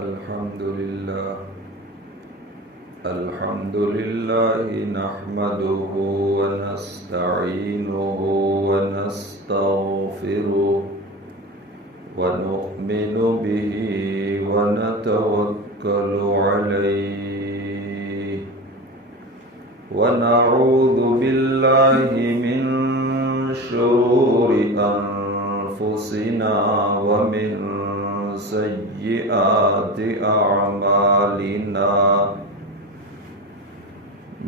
الحمد لله نحمده ونستعينه ونستغفره ونؤمن به ونتوكل عليه ونعوذ بالله من شرور أنفسنا ومن سيئات أعمالنا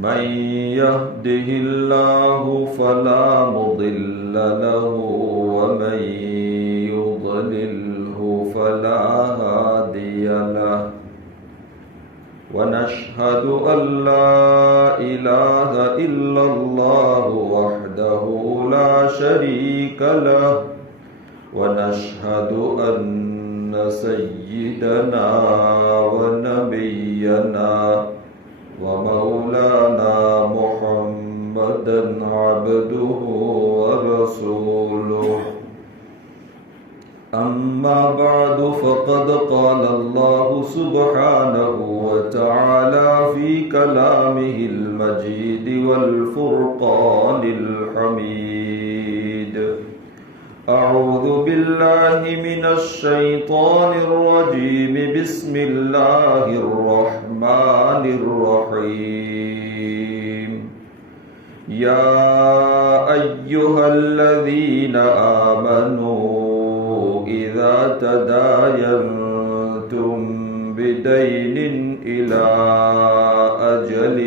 من يهده الله فلا مضل له ومن يضلله فلا هادي له ونشهد أن لا إله إلا الله وحده لا شريك له ونشهد أن سيدنا ونبينا ومولانا محمدا عبده ورسوله أما بعد فقد قال الله سبحانه وتعالى في كلامه المجيد والفرقان الحميد أعوذ بالله من الشيطان الرجيم بسم الله الرحمن الرحيم يا أيها الذين آمنوا إذا تداينتم بدين إلى أجل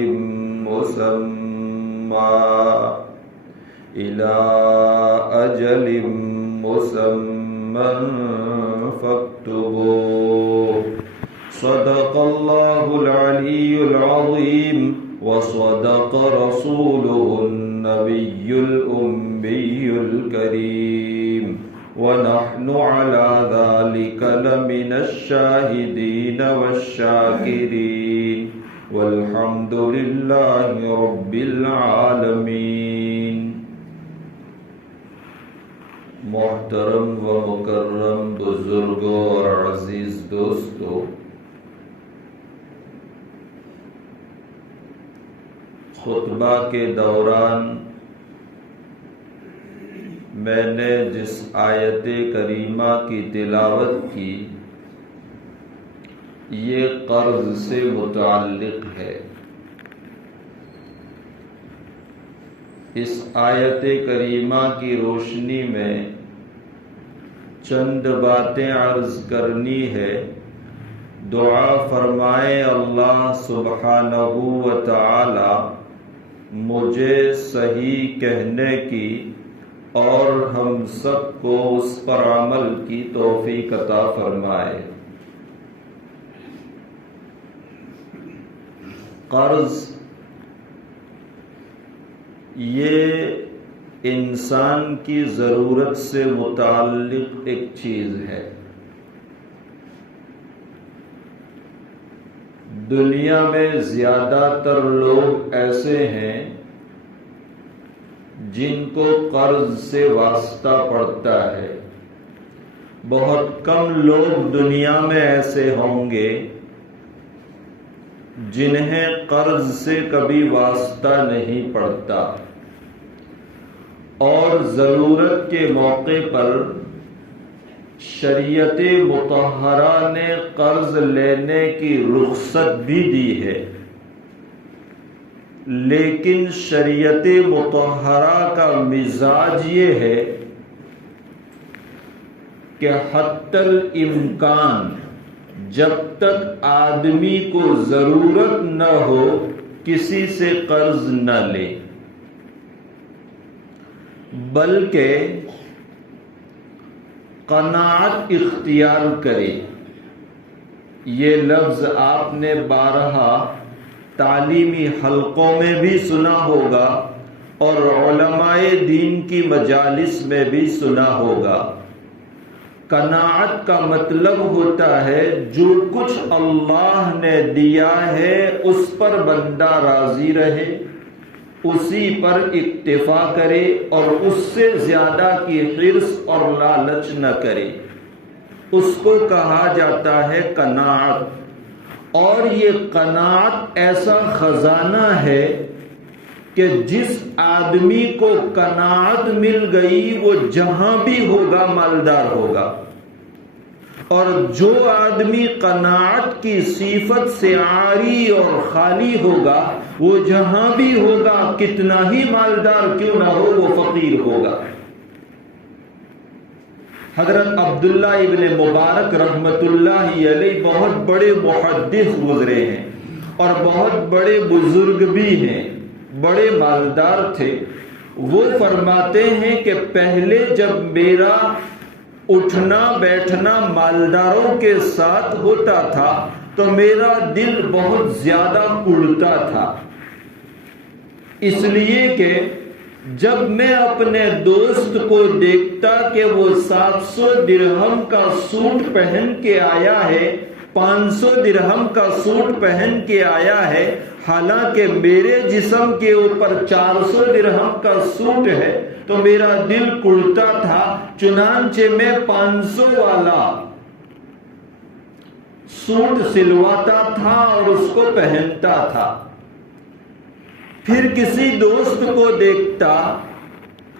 مسمى فاكتبوه صدق الله العلي العظيم وصدق رسوله النبي الأمي الكريم ونحن على ذلك لمن الشاهدين والشاكرين والحمد لله رب العالمين. محترم و مکرم بزرگوں اور عزیز دوستوں، خطبہ کے دوران میں نے جس آیت کریمہ کی تلاوت کی یہ قرض سے متعلق ہے. اس آیت کریمہ کی روشنی میں چند باتیں عرض کرنی ہے. دعا فرمائے اللہ سبحانہ و تعالی مجھے صحیح کہنے کی اور ہم سب کو اس پر عمل کی توفیق عطا فرمائے. قرض یہ انسان کی ضرورت سے متعلق ایک چیز ہے. دنیا میں زیادہ تر لوگ ایسے ہیں جن کو قرض سے واسطہ پڑتا ہے. بہت کم لوگ دنیا میں ایسے ہوں گے جنہیں قرض سے کبھی واسطہ نہیں پڑتا اور ضرورت کے موقع پر شریعت مطہرہ نے قرض لینے کی رخصت بھی دی ہے. لیکن شریعت مطہرہ کا مزاج یہ ہے کہ حتی الامکان جب تک آدمی کو ضرورت نہ ہو کسی سے قرض نہ لے، بلکہ قناعت اختیار کرے. یہ لفظ آپ نے بارہا تعلیمی حلقوں میں بھی سنا ہوگا اور علماء دین کی مجالس میں بھی سنا ہوگا. قناعت کا مطلب ہوتا ہے جو کچھ اللہ نے دیا ہے اس پر بندہ راضی رہے، اسی پر اکتفا کرے اور اس سے زیادہ کی حرص اور لالچ نہ کرے. اس کو کہا جاتا ہے قناعت. اور یہ قناعت ایسا خزانہ ہے کہ جس آدمی کو قناعت مل گئی وہ جہاں بھی ہوگا مالدار ہوگا، اور جو آدمی قناعت کی صفت سے عاری اور خالی ہوگا وہ جہاں بھی ہوگا کتنا ہی مالدار کیوں نہ ہو وہ فقیر ہوگا. حضرت عبداللہ ابن مبارک رحمت اللہ علیہ بہت بڑے محدث گزرے ہیں اور بہت بڑے بزرگ بھی ہیں، بڑے مالدار تھے. وہ فرماتے ہیں کہ پہلے جب میرا اٹھنا بیٹھنا مالداروں کے ساتھ ہوتا تھا تو میرا دل بہت زیادہ اڑتا تھا، اس لیے کہ جب میں اپنے دوست کو دیکھتا کہ وہ 700 درہم کا سوٹ پہن کے آیا ہے، 500 درہم کا سوٹ پہن کے آیا ہے، حالانکہ میرے جسم کے اوپر 400 درہم کا سوٹ ہے، تو میرا دل کڑتا تھا. چنانچہ میں 500 والا سوٹ سلواتا تھا اور اس کو پہنتا تھا. پھر کسی دوست کو دیکھتا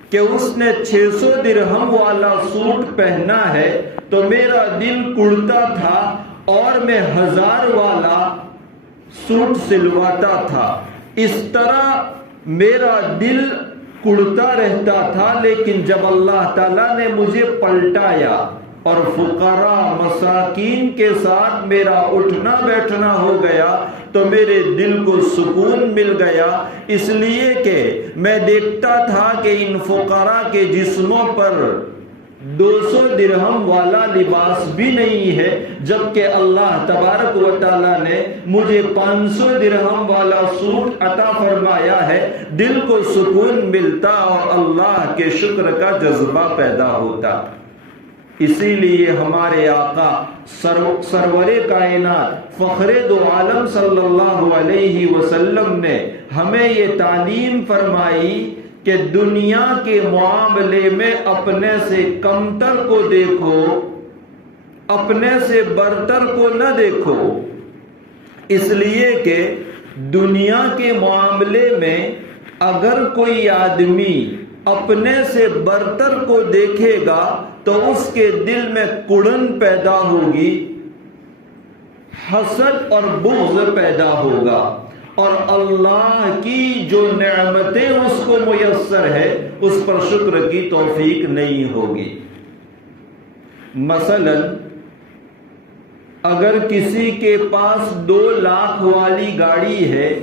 کہ اس نے 600 درہم والا سوٹ پہنا ہے تو میرا دل کڑتا تھا اور میں 1000 والا سوٹ سلواتا تھا. اس طرح میرا دل کڑتا رہتا تھا. لیکن جب اللہ تعالیٰ نے مجھے پلٹایا اور فقراء مساکین کے ساتھ میرا اٹھنا بیٹھنا ہو گیا تو میرے دل کو سکون مل گیا، اس لیے کہ میں دیکھتا تھا کہ ان فقراء کے جسموں پر 200 درہم والا لباس بھی نہیں ہے، جبکہ اللہ تبارک و تعالیٰ نے مجھے 500 درہم والا سوٹ عطا فرمایا ہے. دل کو سکون ملتا اور اللہ کے شکر کا جذبہ پیدا ہوتا. اسی لیے ہمارے آقا سرور کائنات فخر دو عالم صلی اللہ علیہ وسلم نے ہمیں یہ تعلیم فرمائی کہ دنیا کے معاملے میں اپنے سے کمتر کو دیکھو، اپنے سے برتر کو نہ دیکھو. اس لیے کہ دنیا کے معاملے میں اگر کوئی آدمی اپنے سے برتر کو دیکھے گا تو اس کے دل میں کڑن پیدا ہوگی، حسد اور بغض پیدا ہوگا، اور اللہ کی جو نعمتیں اس کو میسر ہے اس پر شکر کی توفیق نہیں ہوگی. مثلا اگر کسی کے پاس 2 لاکھ والی گاڑی ہے،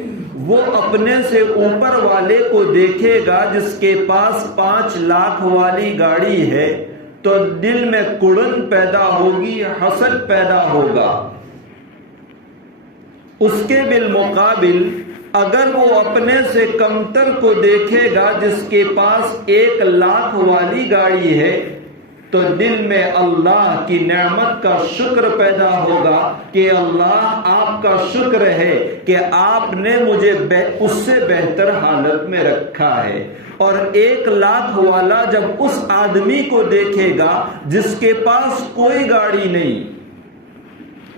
وہ اپنے سے اوپر والے کو دیکھے گا جس کے پاس 5 لاکھ والی گاڑی ہے تو دل میں کڑن پیدا ہوگی، حسد پیدا ہوگا. اس کے بالمقابل اگر وہ اپنے سے کمتر کو دیکھے گا جس کے پاس 1 لاکھ والی گاڑی ہے تو دل میں اللہ کی نعمت کا شکر پیدا ہوگا کہ اللہ آپ کا شکر ہے کہ آپ نے مجھے اس سے بہتر حالت میں رکھا ہے. اور 1 لاکھ والا جب اس آدمی کو دیکھے گا جس کے پاس کوئی گاڑی نہیں،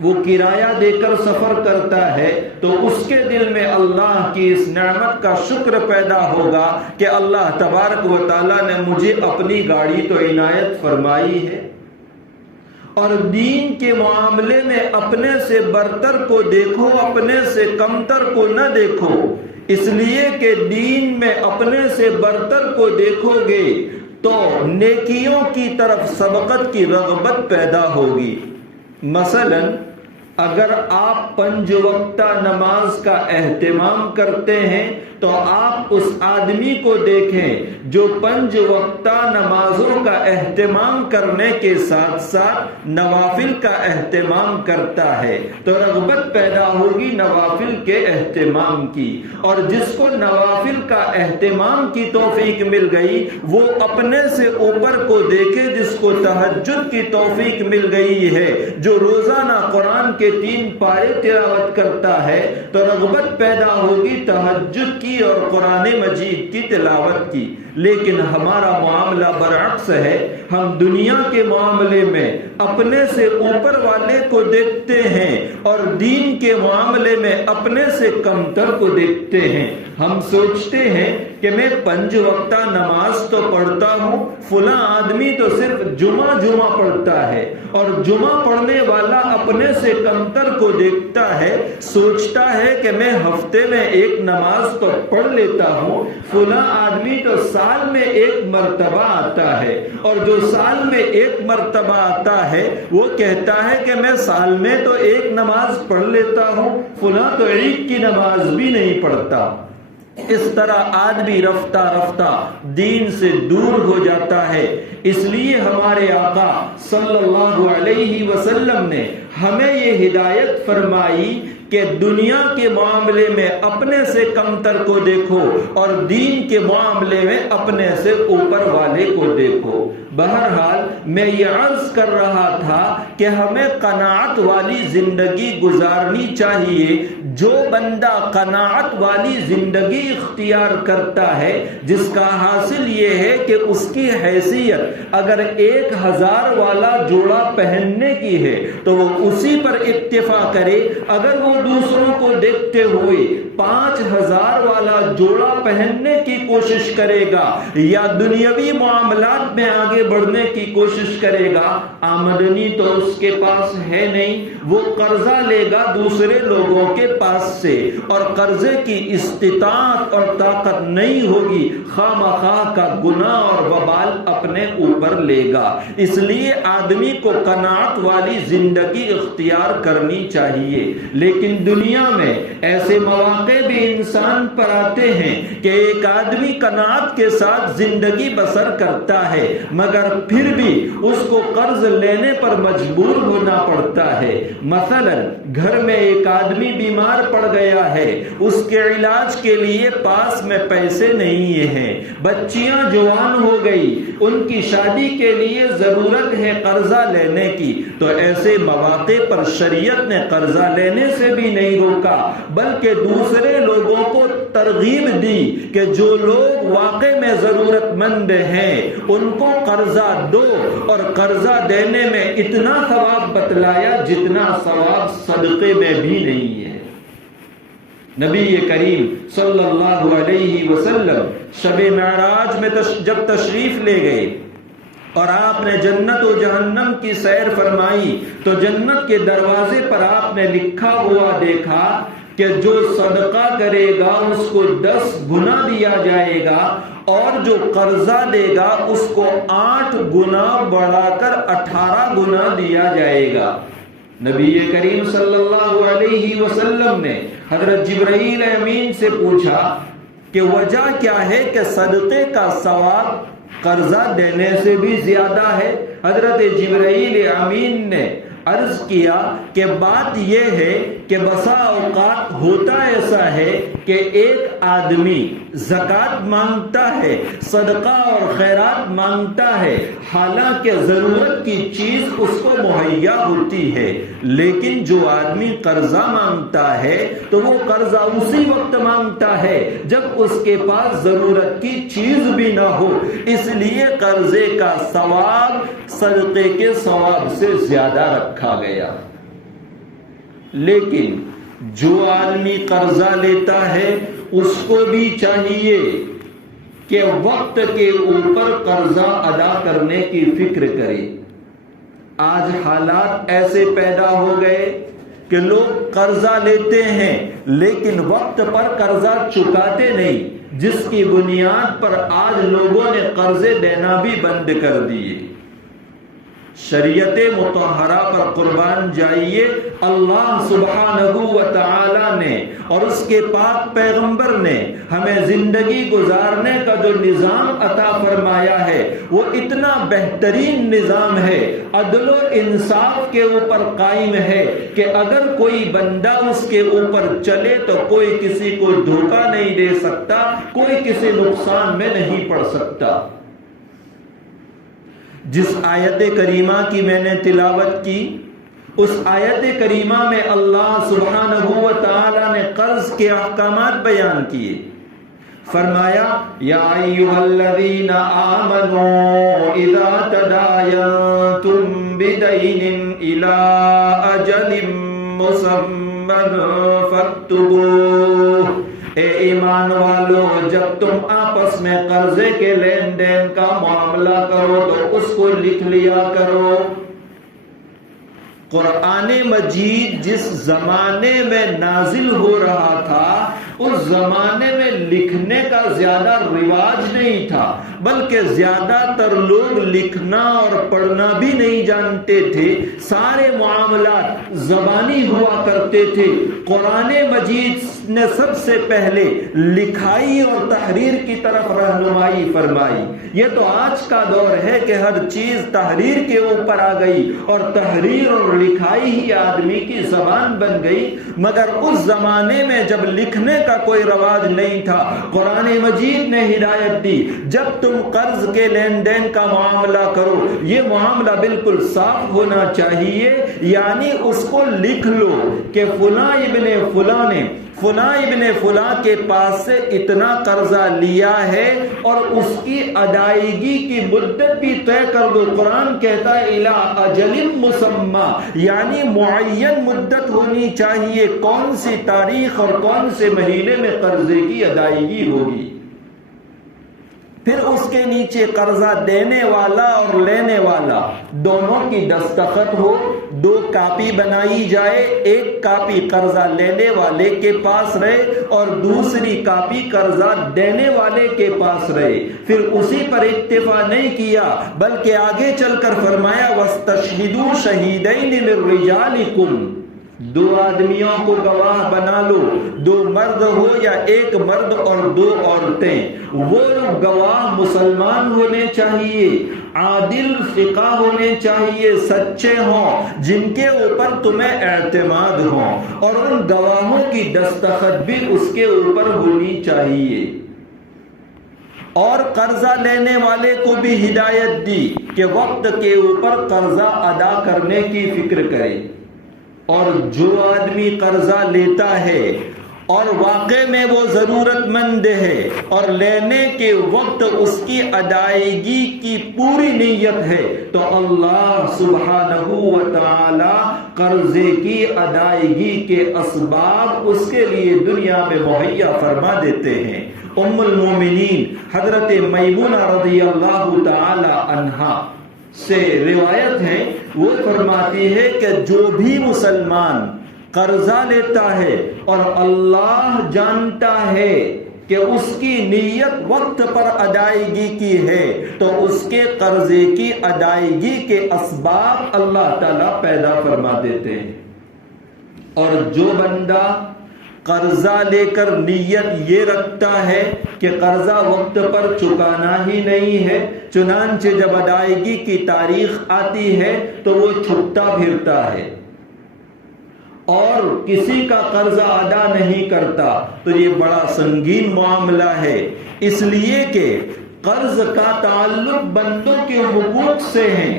وہ کرایہ دے کر سفر کرتا ہے، تو اس کے دل میں اللہ کی اس نعمت کا شکر پیدا ہوگا کہ اللہ تبارک و تعالیٰ نے مجھے اپنی گاڑی تو عنایت فرمائی ہے. اور دین کے معاملے میں اپنے سے برتر کو دیکھو، اپنے سے کمتر کو نہ دیکھو. اس لیے کہ دین میں اپنے سے برتر کو دیکھو گے تو نیکیوں کی طرف سبقت کی رغبت پیدا ہوگی. مثلا اگر آپ 5 وقتہ نماز کا اہتمام کرتے ہیں تو آپ اس آدمی کو دیکھیں جو 5 وقتہ نمازوں کا اہتمام کرنے کے ساتھ ساتھ نوافل کا اہتمام کرتا ہے، تو رغبت پیدا ہوگی نوافل کے اہتمام کی. اور جس کو نوافل کا اہتمام کی توفیق مل گئی وہ اپنے سے اوپر کو دیکھے جس کو تہجد کی توفیق مل گئی ہے، جو روزانہ قرآن کے کے 3 پارے تلاوت کرتا ہے تو رغبت پیدا ہوگی تہجد کی اور قرآن مجید کی تلاوت کی. لیکن ہمارا معاملہ برعکس ہے. ہم دنیا کے معاملے میں اپنے سے اوپر والے کو دیکھتے ہیں اور دین کے معاملے میں اپنے سے کمتر کو دیکھتے ہیں. ہم سوچتے ہیں کہ میں 5 وقتہ نماز تو پڑھتا ہوں، فلاں آدمی تو صرف جمعہ پڑھتا ہے، اور جمعہ پڑھنے والا اپنے سے کمتر کو دیکھتا ہے، سوچتا ہے کہ میں ہفتے میں 1 نماز تو پڑھ لیتا ہوں، فلاں آدمی تو سال میں 1 مرتبہ آتا ہے، اور جو سال میں 1 مرتبہ آتا ہے وہ کہتا ہے کہ میں سال میں تو 1 نماز پڑھ لیتا ہوں، فلاں تو عید کی نماز بھی نہیں پڑھتا. اس طرح آدمی رفتہ رفتہ دین سے دور ہو جاتا ہے. اس لیے ہمارے آقا صلی اللہ علیہ وسلم نے ہمیں یہ ہدایت فرمائی کہ دنیا کے معاملے میں اپنے سے کمتر کو دیکھو اور دین کے معاملے میں اپنے سے اوپر والے کو دیکھو. بہرحال میں یہ عرض کر رہا تھا کہ ہمیں قناعت والی زندگی گزارنی چاہیے. جو بندہ قناعت والی زندگی اختیار کرتا ہے، جس کا حاصل یہ ہے کہ اس کی حیثیت اگر 1000 والا جوڑا پہننے کی ہے تو وہ اسی پر اکتفا کرے. اگر وہ دوسروں کو دیکھتے ہوئے 5000 والا جوڑا پہننے کی کوشش کرے گا یا دنیاوی معاملات میں آگے بڑھنے کی کوشش کرے گا، آمدنی تو اس کے پاس ہے نہیں، وہ قرضہ لے گا دوسرے لوگوں کے پاس سے، اور قرضے کی استطاعت اور طاقت نہیں ہوگی، خواہ مخواہ کا گناہ اور وبال اپنے اوپر لے گا. اس لیے آدمی کو قناعت والی زندگی اختیار کرنی چاہیے. لیکن دنیا میں ایسے مواقع بھی انسان پر آتے ہیں کہ ایک آدمی قناعت کے ساتھ زندگی بسر کرتا ہے مگر پھر بھی اس کو قرض لینے پر مجبور ہونا پڑتا ہے. مثلا گھر میں ایک آدمی بیمار پڑ گیا ہے، اس کے علاج کے لیے پاس میں پیسے نہیں ہیں، بچیاں جوان ہو گئی، ان کی شادی کے لیے ضرورت ہے قرضہ لینے کی. تو ایسے مواقع پر شریعت نے قرضہ لینے سے بھی نہیں روکا، بلکہ دوسرے لوگوں کو ترغیب دی کہ جو لوگ واقع میں ضرورت مند ہیں ان کو قرضہ دو، اور قرضہ دینے میں اتنا ثواب بتلایا جتنا ثواب صدقے میں بھی نہیں ہے. نبی کریم صلی اللہ علیہ وسلم شب معراج میں جب تشریف لے گئے اور آپ نے جنت و جہنم کی سیر فرمائی تو جنت کے دروازے پر آپ نے لکھا ہوا دیکھا کہ جو صدقہ کرے گا اس کو 10 گنا دیا جائے گا، اور جو قرضہ دے گا اس کو 8 گنا بڑھا کر 18 گنا دیا جائے گا. نبی کریم صلی اللہ علیہ وسلم نے حضرت جبرائیل امین سے پوچھا کہ وجہ کیا ہے کہ صدقے کا ثواب قرضہ دینے سے بھی زیادہ ہے. حضرت جبرائیل امین نے عرض کیا کہ بات یہ ہے کہ بسا اوقات ہوتا ایسا ہے کہ ایک آدمی زکوٰۃ مانگتا ہے، صدقہ اور خیرات مانگتا ہے، حالانکہ ضرورت کی چیز اس کو مہیا ہوتی ہے، لیکن جو آدمی قرضہ مانگتا ہے تو وہ قرضہ اسی وقت مانگتا ہے جب اس کے پاس ضرورت کی چیز بھی نہ ہو. اس لیے قرضے کا ثواب صدقے کے ثواب سے زیادہ رکھا گیا. لیکن جو آدمی قرضہ لیتا ہے اس کو بھی چاہیے کہ وقت کے اوپر قرضہ ادا کرنے کی فکر کرے. آج حالات ایسے پیدا ہو گئے کہ لوگ قرضہ لیتے ہیں لیکن وقت پر قرضہ چکاتے نہیں، جس کی بنیاد پر آج لوگوں نے قرضے دینا بھی بند کر دیے. شریعت مطہرہ پر قربان جائیے، اللہ سبحانہ و تعالی نے اور اس کے پاک پیغمبر نے ہمیں زندگی گزارنے کا جو نظام عطا فرمایا ہے وہ اتنا بہترین نظام ہے، عدل و انصاف کے اوپر قائم ہے کہ اگر کوئی بندہ اس کے اوپر چلے تو کوئی کسی کو دھوکہ نہیں دے سکتا، کوئی کسی نقصان میں نہیں پڑ سکتا. جس آیت کریمہ کی میں نے تلاوت کی اس آیت کریمہ میں اللہ سبحانہ و تعالی نے قرض کے احکامات بیان کیے. فرمایا یا ایھا الذین آمنوا اذا تداینتم بدین الی اجل مسمى فاکتبوہ، اے ایمان والو جب تم آپس میں قرضے کے لین دین کا معاملہ کرو تو اس کو لکھ لیا کرو. قرآن مجید جس زمانے میں نازل ہو رہا تھا اس زمانے میں لکھنے کا زیادہ رواج نہیں تھا، بلکہ زیادہ تر لوگ لکھنا اور پڑھنا بھی نہیں جانتے تھے. سارے معاملات زبانی ہوا کرتے تھے. قرآن مجید نے سب سے پہلے لکھائی اور تحریر کی طرف رہنمائی فرمائی. یہ تو آج کا دور ہے کہ ہر چیز تحریر کے اوپر آ گئی اور تحریر اور لکھائی ہی آدمی کی زبان بن گئی، مگر اس زمانے میں جب لکھنے کا کوئی رواج نہیں تھا قرآن مجید نے ہدایت دی جب تم قرض کے لین دین کا معاملہ کرو یہ معاملہ بالکل صاف ہونا چاہیے، یعنی اس کو لکھ لو کہ فلاں ابن فلاں نے فلاں ابن فلاں کے پاس سے اتنا قرضہ لیا ہے اور اس کی ادائیگی کی مدت بھی طے کر دو. قرآن کہتا ہے الی اجل مسمى، یعنی معین مدت ہونی چاہیے کون سی تاریخ اور کون سے مہینے میں قرضے کی ادائیگی ہوگی. پھر اس کے نیچے قرضہ دینے والا اور لینے والا دونوں کی دستخط ہو، 2 کاپی بنائی جائے، ایک کاپی قرضہ لینے والے کے پاس رہے اور دوسری کاپی قرضہ دینے والے کے پاس رہے. پھر اسی پر اکتفا نہیں کیا بلکہ آگے چل کر فرمایا وَاسْتَشْهِدُوا شَهِيدَيْنِ مِن رِّجَالِكُمْ، 2 آدمیوں کو گواہ بنا لو، 2 مرد ہو یا ایک مرد اور 2 عورتیں. وہ گواہ مسلمان ہونے چاہیے، عادل فقہ ہونے چاہیے، سچے ہوں، جن کے اوپر تمہیں اعتماد ہوں، اور ان گواہوں کی دستخط بھی اس کے اوپر ہونی چاہیے. اور قرضہ لینے والے کو بھی ہدایت دی کہ وقت کے اوپر قرضہ ادا کرنے کی فکر کرے. اور جو آدمی قرضہ لیتا ہے اور واقع میں وہ ضرورت مند ہے اور لینے کے وقت اس کی ادائیگی کی پوری نیت ہے تو اللہ سبحانہ و تعالی قرضے کی ادائیگی کے اسباب اس کے لیے دنیا میں مہیا فرما دیتے ہیں. ام المومنین حضرت میمونہ رضی اللہ تعالی عنہا سے روایت ہے، وہ فرماتی ہے کہ جو بھی مسلمان قرضہ لیتا ہے اور اللہ جانتا ہے کہ اس کی نیت وقت پر ادائیگی کی ہے تو اس کے قرضے کی ادائیگی کے اسباب اللہ تعالیٰ پیدا فرما دیتے ہیں. اور جو بندہ قرضہ لے کر نیت یہ رکھتا ہے کہ قرضہ وقت پر چکانا ہی نہیں ہے، چنانچہ جب ادائیگی کی تاریخ آتی ہے تو وہ چھپتا پھرتا ہے اور کسی کا قرضہ ادا نہیں کرتا تو یہ بڑا سنگین معاملہ ہے. اس لیے کہ قرض کا تعلق بندوں کے حقوق سے ہے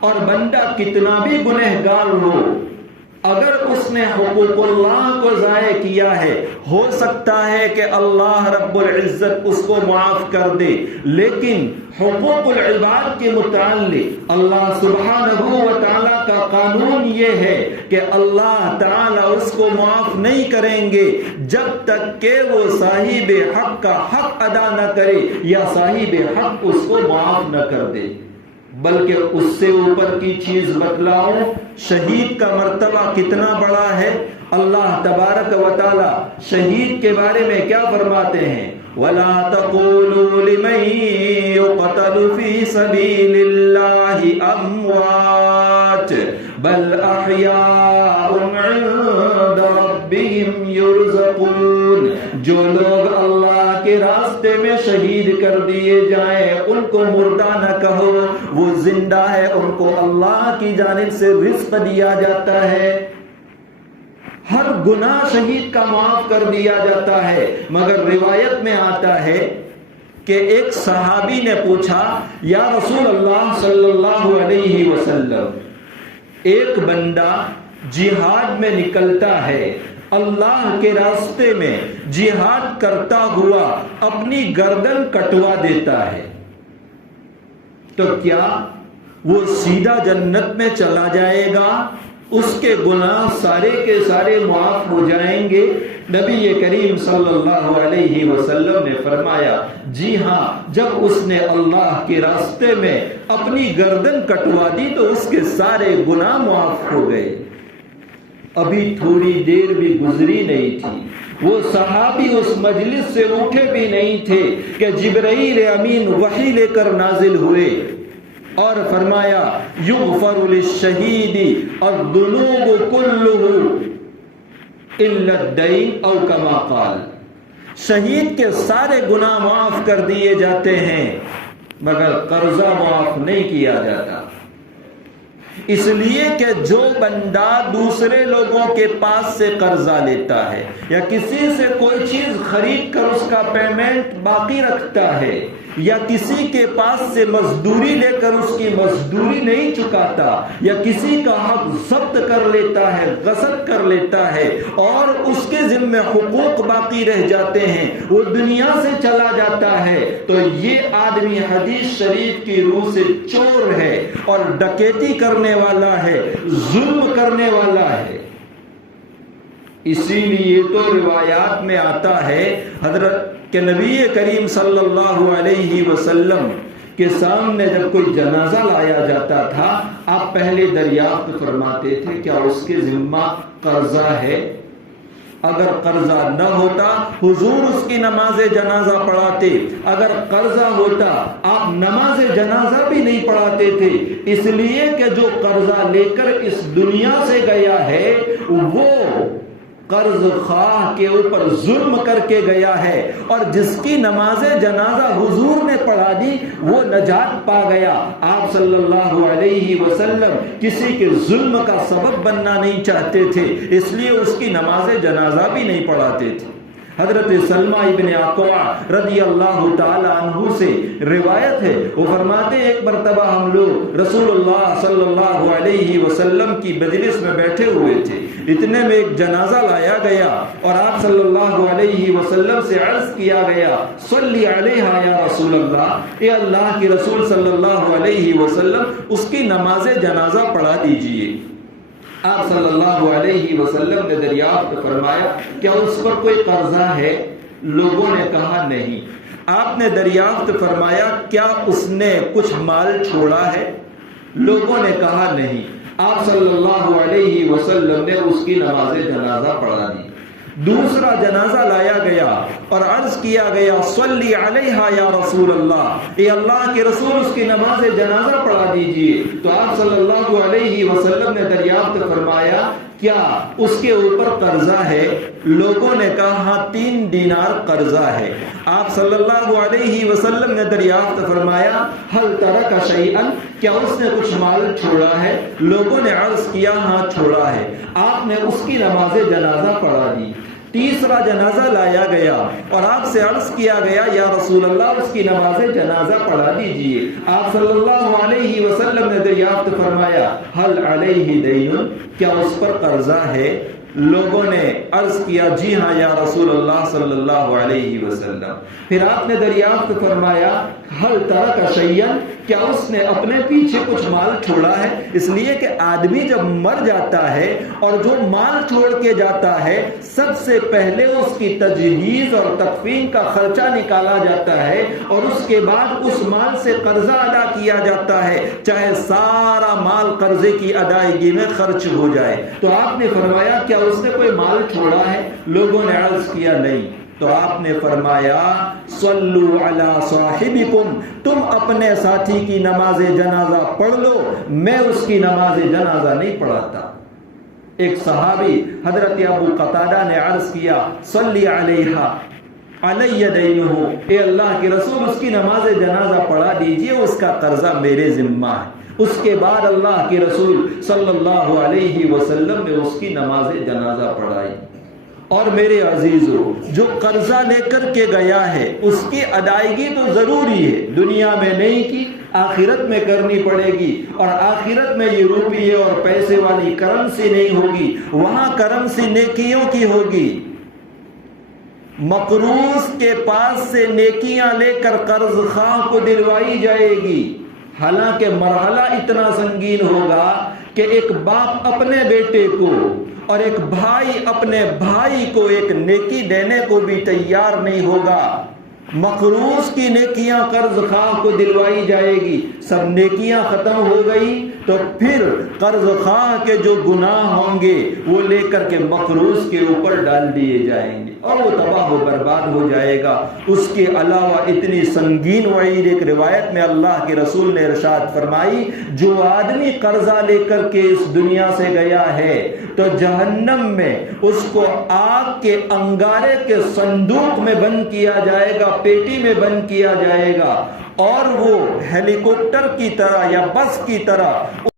اور بندہ کتنا بھی گنہگار ہو اگر اس نے حقوق اللہ کو ضائع کیا ہے ہو سکتا ہے کہ اللہ رب العزت اس کو معاف کر دے، لیکن حقوق العباد کے متعلق اللہ سبحانہ و تعالیٰ کا قانون یہ ہے کہ اللہ تعالیٰ اس کو معاف نہیں کریں گے جب تک کہ وہ صاحب حق کا حق ادا نہ کرے یا صاحب حق اس کو معاف نہ کر دے. بلکہ اس سے اوپر کی چیز بتلاؤں، شہید کا مرتبہ کتنا بڑا ہے. اللہ تبارک و تعالی شہید کے بارے میں کیا فرماتے ہیں؟ وَلَا تَقُولُوا لِمَن يُقْتَلُ فِي سَبِيلِ اللَّهِ أَمْوَاتٌ بَلْ أَحْيَاءٌ عِندَ رَبِّهِمْ يُرْزَقُونَ. جو لوگ اللہ کے راستے میں شہید کر دیے جائیں ان کو مردہ نہ کہو، وہ زندہ ہے، ان کو اللہ کی جانب سے رزق دیا جاتا ہے. ہر گناہ شہید کا معاف کر دیا جاتا ہے. مگر روایت میں آتا ہے کہ ایک صحابی نے پوچھا یا رسول اللہ صلی اللہ علیہ وسلم، ایک بندہ جہاد میں نکلتا ہے، اللہ کے راستے میں جہاد کرتا ہوا اپنی گردن کٹوا دیتا ہے، تو کیا وہ سیدھا جنت میں چلا جائے گا؟ اس کے گناہ سارے کے سارے معاف ہو جائیں گے؟ نبی کریم صلی اللہ علیہ وسلم نے فرمایا جی ہاں، جب اس نے اللہ کے راستے میں اپنی گردن کٹوا دی تو اس کے سارے گناہ معاف ہو گئے۔ ابھی تھوڑی دیر بھی گزری نہیں تھی، وہ صحابی اس مجلس سے اٹھے بھی نہیں تھے کہ جبرائیل امین وحی لے کر نازل ہوئے اور فرمایا یغفر للشہید الذنوب کلہ الا الدین او کما قال، شہید کے سارے گناہ معاف کر دیے جاتے ہیں مگر قرضہ معاف نہیں کیا جاتا، اس لیے کہ جو بندہ دوسرے لوگوں کے پاس سے قرضہ لیتا ہے یا کسی سے کوئی چیز خرید کر اس کا پیمنٹ باقی رکھتا ہے یا کسی کے پاس سے مزدوری لے کر اس کی مزدوری نہیں چکاتا یا کسی کا حق ضبط کر لیتا ہے، غصب کر لیتا ہے اور اس کے ذمہ حقوق باقی رہ جاتے ہیں، وہ دنیا سے چلا جاتا ہے، تو یہ آدمی حدیث شریف کی روح سے چور ہے اور ڈکیتی کرنے والا ہے، ظلم کرنے والا ہے۔ اسی لیے تو روایات میں آتا ہے حضرت کہ نبی کریم صلی اللہ علیہ وسلم کے سامنے جب کوئی جنازہ لایا جاتا تھا، آپ پہلے دریافت فرماتے تھے کیا اس کے ذمہ قرضہ ہے؟ اگر قرضہ نہ ہوتا حضور اس کی نماز جنازہ پڑھاتے، اگر قرضہ ہوتا آپ نماز جنازہ بھی نہیں پڑھاتے تھے، اس لیے کہ جو قرضہ لے کر اس دنیا سے گیا ہے وہ قرض خواہ کے اوپر ظلم کر کے گیا ہے، اور جس کی نماز جنازہ حضور نے پڑھا دی وہ نجات پا گیا۔ آپ صلی اللہ علیہ وسلم کسی کے ظلم کا سبب بننا نہیں چاہتے تھے، اس لیے اس کی نماز جنازہ بھی نہیں پڑھاتے تھے۔ حضرت سلمہ ابن اکوع رضی اللہ تعالی عنہ سے روایت ہے، وہ فرماتے ہیں ایک مرتبہ ہم لوگ رسول اللہ صلی اللہ علیہ وسلم کی مجلس میں بیٹھے ہوئے تھے، اتنے میں ایک جنازہ لایا گیا اور آپ صلی اللہ علیہ وسلم سے عرض کیا گیا صلی علیہا یا رسول اللہ، اے اللہ کے رسول صلی اللہ علیہ وسلم اس کی نماز جنازہ پڑھا دیجئے۔ آپ صلی اللہ علیہ وسلم نے دریافت فرمایا کیا اس پر کوئی قرضہ ہے؟ لوگوں نے کہا نہیں۔ آپ نے دریافت فرمایا کیا اس نے کچھ مال چھوڑا ہے؟ لوگوں نے کہا نہیں۔ آپ صلی اللہ علیہ وسلم نے اس کی نماز جنازہ پڑھا دی۔ دوسرا جنازہ لایا گیا اور عرض کیا گیا صلی علیہا یا رسول اللہ، اے اللہ کے رسول اس کی نماز جنازہ پڑھا دیجئے۔ تو آپ صلی اللہ علیہ وسلم نے دریافت فرمایا کیا اس کے اوپر قرضہ ہے؟ لوگوں نے کہا ہاں 3 دینار قرضہ ہے۔ آپ صلی اللہ علیہ وسلم نے دریافت فرمایا ہل ترک شیئا، کیا اس نے کچھ مال چھوڑا ہے؟ لوگوں نے عرض کیا ہاں چھوڑا ہے۔ آپ نے اس کی نماز جنازہ پڑھا دی۔ تیسرا جنازہ لایا گیا اور آپ سے عرض کیا گیا یا رسول اللہ اس کی نماز جنازہ پڑھا دیجئے۔ آپ صلی اللہ علیہ وسلم نے دریافت فرمایا حل علیہ دین، کیا اس پر قرضہ ہے؟ لوگوں نے عرض کیا جی ہاں یا رسول اللہ صلی اللہ علیہ وسلم۔ پھر آپ نے دریافت فرمایا حل ترک شیئا، کیا اس نے اپنے پیچھے کچھ مال چھوڑا ہے؟ اس لیے کہ آدمی جب مر جاتا ہے اور جو مال چھوڑ کے جاتا ہے سب سے پہلے اس کی تجہیز اور تکفین کا خرچہ نکالا جاتا ہے اور اس کے بعد اس مال سے قرضہ ادا کیا جاتا ہے، چاہے سارا مال قرضے کی ادائیگی میں خرچ ہو جائے۔ تو آپ نے فرمایا کیا اس نے کوئی مال چھوڑا ہے؟ لوگوں نے عرض کیا نہیں۔ تو آپ نے فرمایا صلو علی صاحبکم، تم اپنے ساتھی کی نماز جنازہ پڑھ لو، میں اس کی نماز جنازہ نہیں پڑھاتا۔ ایک صحابی حضرت ابو قتادہ نے عرض کیا صلی علیہا علی دینہ، اے اللہ کے رسول اس کی نماز جنازہ پڑھا دیجئے، اس کا قرضہ میرے ذمہ ہے۔ اس کے بعد اللہ کے رسول صلی اللہ علیہ وسلم نے اس کی نماز جنازہ پڑھائی۔ اور میرے عزیزو جو قرضہ لے کر کے گیا ہے اس کی ادائیگی تو ضروری ہے، دنیا میں نہیں کی آخرت میں کرنی پڑے گی، اور آخرت میں یہ روپیے اور پیسے والی کرنسی نہیں ہوگی، وہاں کرنسی نیکیوں کی ہوگی۔ مقروض کے پاس سے نیکیاں لے کر قرض خواہ کو دلوائی جائے گی، حالانکہ مرحلہ اتنا سنگین ہوگا کہ ایک باپ اپنے بیٹے کو اور ایک بھائی اپنے بھائی کو ایک نیکی دینے کو بھی تیار نہیں ہوگا۔ مقروض کی نیکیاں قرض خواہ کو دلوائی جائے گی، سب نیکیاں ختم ہو گئی تو پھر قرض خواہ کے جو گناہ ہوں گے وہ لے کر کے مقروض کے اوپر ڈال دیے جائیں گے اور وہ تباہ و برباد ہو جائے گا۔ اس کے علاوہ اتنی سنگین وعید ایک روایت میں اللہ کے رسول نے ارشاد فرمائی، جو آدمی قرضہ لے کر کے اس دنیا سے گیا ہے تو جہنم میں اس کو آگ کے انگارے کے صندوق میں بند کیا جائے گا، پیٹی میں بند کیا جائے گا، اور وہ ہیلی کاپٹر کی طرح یا بس کی طرح